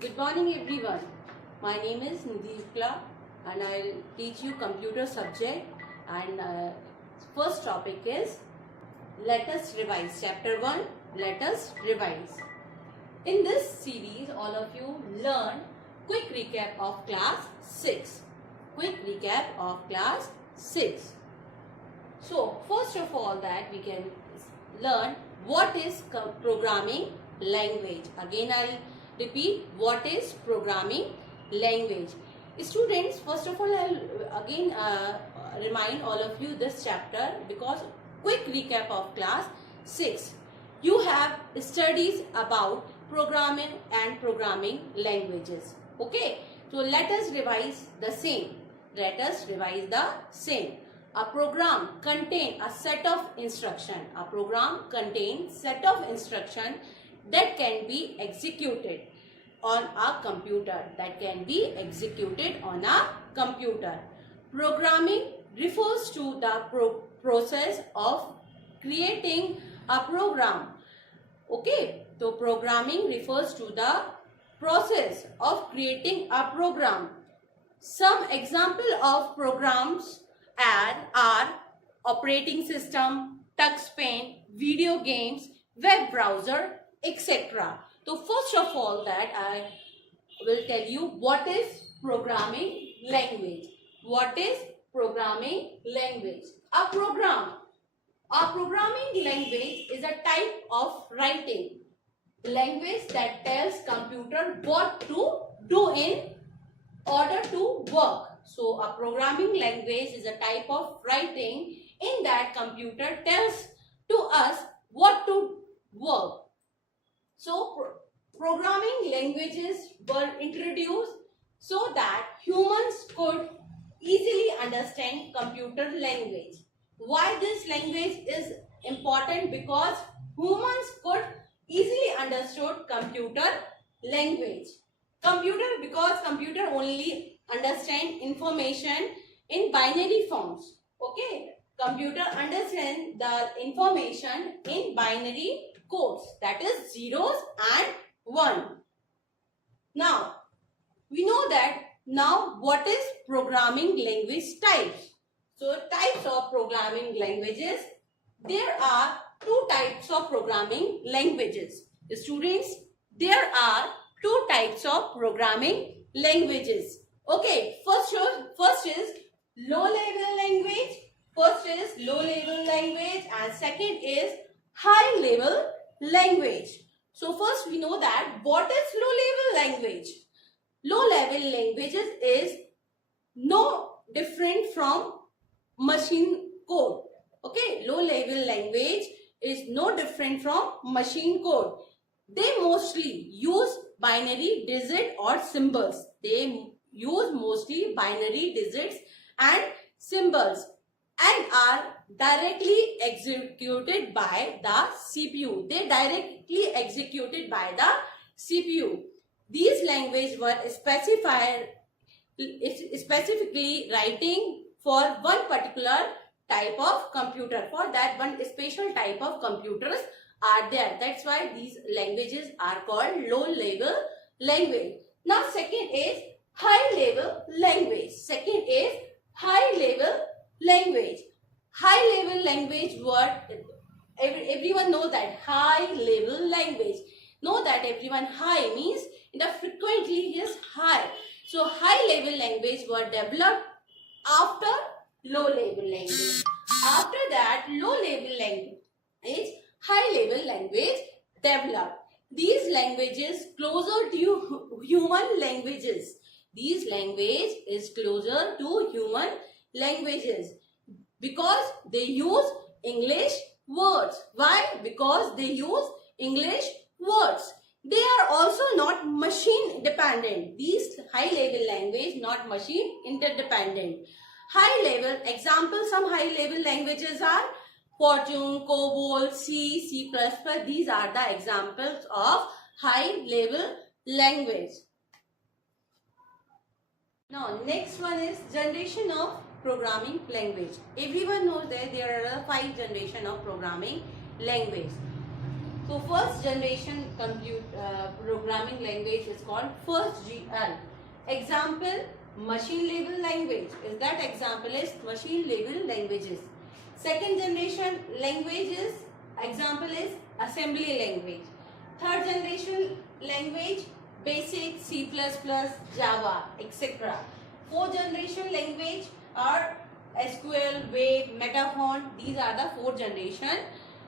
Good morning everyone. My name is Nidhi Shukla and I'll teach you computer subject and first topic is let us revise. Chapter 1, let us revise. In this series all of you learn quick recap of class 6. Quick recap of class 6. So first of all that we can learn what is programming language. Again I'll repeat what is programming language. Students, first of all I'll again remind all of you this chapter because quick recap of class 6. You have studies about programming and programming languages. Okay, so let us revise the same. Let us revise the same. A program contains a set of instruction. A program contains set of instruction that can be executed on a computer. That can be executed on a computer. Programming refers to the process of creating a program. Okay, so programming refers to the process of creating a program. Some example of programs are operating system, touchscreen, video games, web browser, etc. So first of all that I will tell you what is programming language. What is programming language? A programming language is a type of writing language that tells computer what to do in order to work. So a programming language is a type of writing in that computer tells to us what to work. So programming languages were introduced so that humans could easily understand computer language. Why this language is important? Because humans could easily understood computer language. Because computer only understand information in binary forms. Okay, computer understand the information in binary codes, that is zeros and 1. Now we know that what is programming language types. So types of programming languages, there are two types of programming languages. Students, there are two types of programming languages. Okay, first is low level language. First is low level language and second is high level language. So first we know that what is low level language. Low level languages is no different from machine code. Okay, low level language is no different from machine code. They mostly use binary digit or symbols. They use mostly binary digits and symbols and are directly executed by the CPU. They directly executed by the CPU. These languages were specifically writing for one particular type of computer. For that one special type of computers are there. That's why these languages are called low level language. Now second is high level language. Second is high level language. High level language word, everyone knows that high level language. Know that everyone, high means the frequently is high. So high level language were developed after low level language. After that low level language, high level language developed. These languages closer to human languages. These language is closer to human languages because they use English words. Why? Because they use English words. They are also not machine dependent. These high level language not machine interdependent. High level example, some high level languages are Fortran, COBOL, C, C++. These are the examples of high level language. Now next one is generation of programming language. Everyone knows that there are 5 generation of programming language. So first generation programming language is called first GL. Example, machine level language. Is that example is machine level languages. Second generation languages, example is assembly language. Third generation language, basic, C++, Java, etc. Fourth generation language are SQL, Wave, Metafont. These are the fourth generation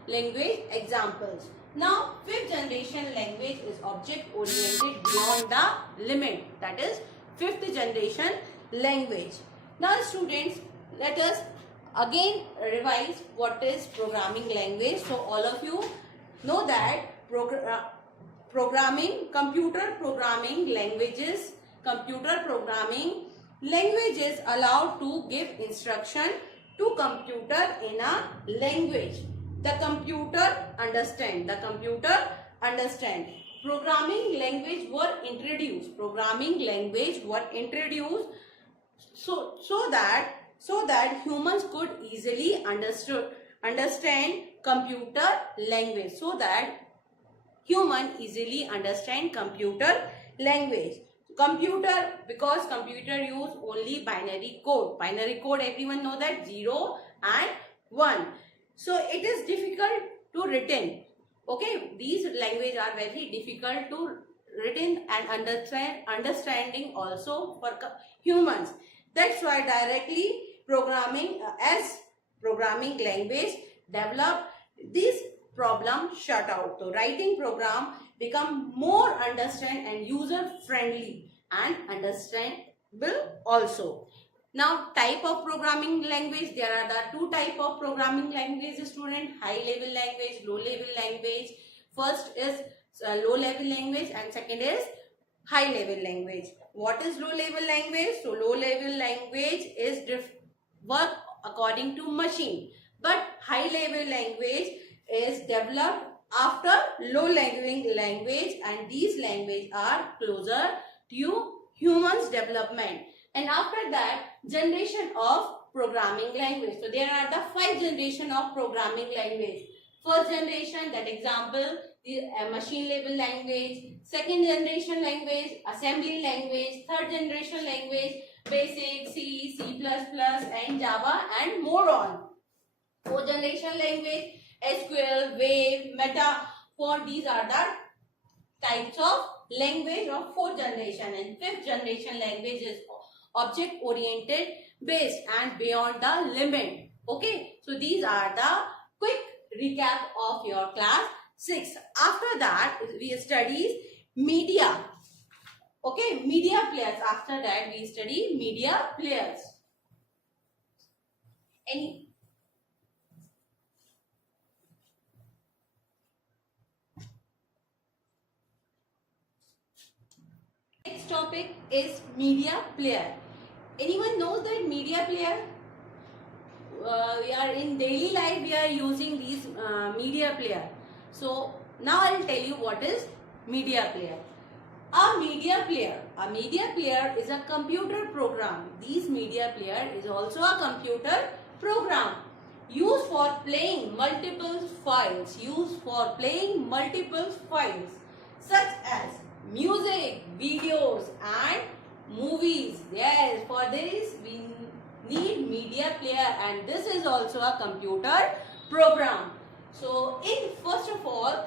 language examples. Now, fifth generation language is object oriented beyond the limit. That is fifth generation language. Now, students, let us again revise what is programming language. So, all of you know that computer programming languages allow to give instruction to computer in a language the computer understand. Programming language were introduced so that humans could easily understand computer language, because computer use only binary code. Everyone know that 0 and 1. So it is difficult to written. Okay, these languages are very difficult to written and understanding also for humans. That's why directly programming language developed this problem shut out. So writing program become more understand and user friendly and understandable also. Now, type of programming language, there are the two type of programming language, student: high level language, low level language. First is low level language and second is high level language. What is low level language? So low level language is work according to machine, but high level language is developed after low level language, and these language are closer to humans development. And after that, generation of programming language. So there are the 5 generation of programming language. First generation, that example is machine level language. Second generation language, assembly language. Third generation language, basic, C++, and Java, and more on. Fourth generation language, SQL, Wave, Metafont. These are the types of language of fourth generation. And fifth generation language is object oriented based and beyond the limit. Okay, so these are the quick recap of your class 6. After that we study media. Okay, media players. After that we study media players. Any next topic is media player. Anyone knows that media player? We are in daily life, we are using these media player. So now I will tell you what is media player. A media player is a computer program. This media player is also a computer program used for playing multiple files. Such as music, videos and movies. Yes, for this we need media player, and this is also a computer program. So first of all,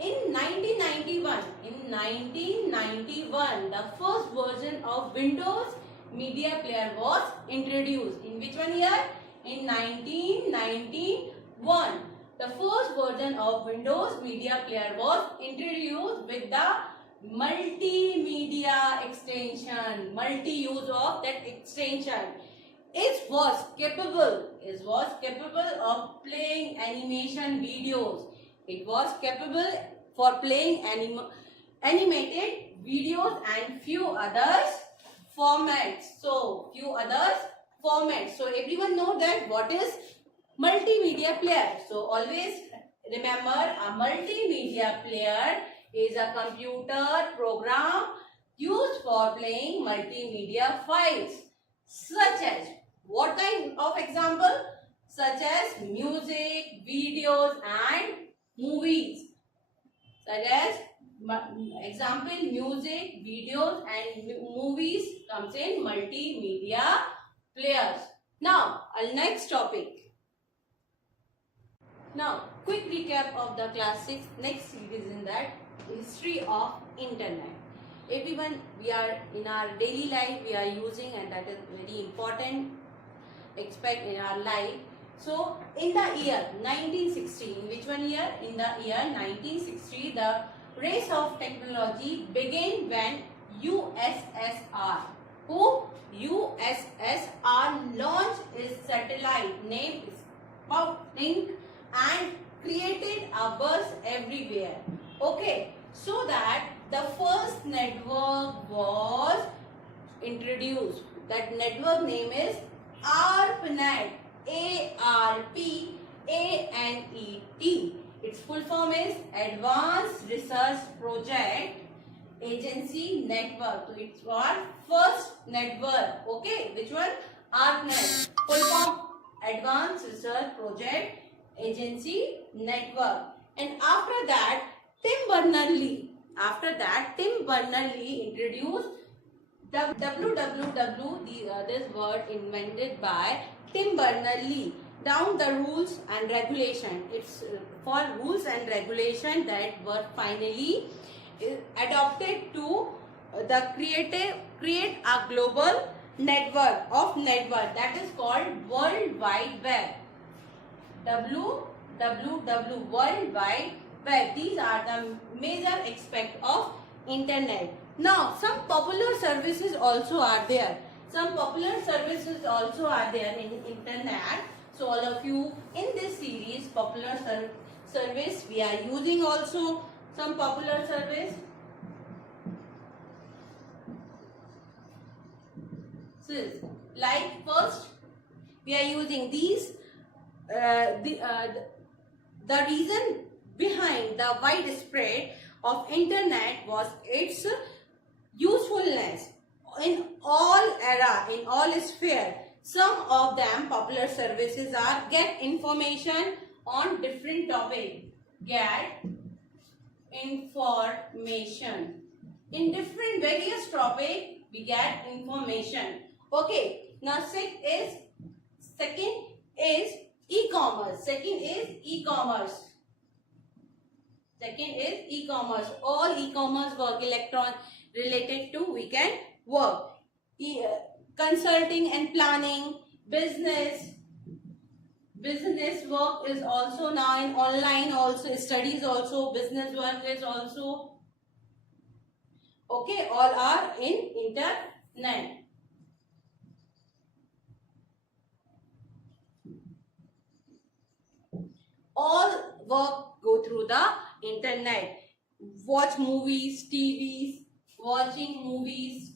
in 1991, the first version of Windows media player was introduced. In which one year? In 1991. The first version of Windows media player was introduced with the multimedia extension, multi-use of that extension. It was capable of playing animation videos. It was capable for playing animated videos and few others formats. So everyone know that what is multimedia player. So always remember, a multimedia player is a computer program used for playing multimedia files. Such as, what kind of example? Such as music, videos and movies, such as example music, videos and movies comes in multimedia players. Now, our next topic. Now, quick recap of the class 6 next series in that history of internet. Everyone, we are in our daily life we are using, and that is very important aspect in our life. So, in the year 1960, in which one year? In the year 1960, the race of technology began when USSR. USSR launched its satellite named Sputnik and created a buzz everywhere. Okay, so that the first network was introduced. That network name is ARPANET. ARPANET. Its full form is Advanced Research Project Agency Network. So it's our first network. Okay, which one? ARPANET. Full form Advanced Research Project Agency Network. And after that, Tim Berners-Lee introduced the WWW, this word invented by Tim Berners-Lee. Down the rules and regulation. It's for rules and regulation that were finally adopted to the create a global network that is called World Wide Web. WWW, World Wide Web. These are the major aspects of internet. Now, some popular services also are there. In internet. So, all of you in this series, popular service, we are using also some popular service. Like first, we are using these. The reason behind the widespread of internet was its usefulness in all era, in all sphere. Some of them popular services are get information on different topic. Get information in different various topic. We get information. Okay. Now second is e-commerce. All e-commerce work, electron related to we can work. Consulting and planning, business work is also now in online, also studies also, business work is also. Okay, all are in internet. All work go through the internet. Watch movies, TVs, watching movies,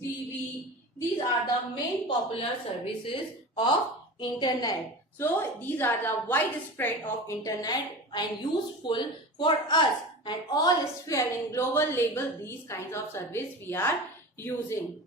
TV. These are the main popular services of internet. So these are the widespread of internet and useful for us and all sphere in global level. These kinds of service we are using.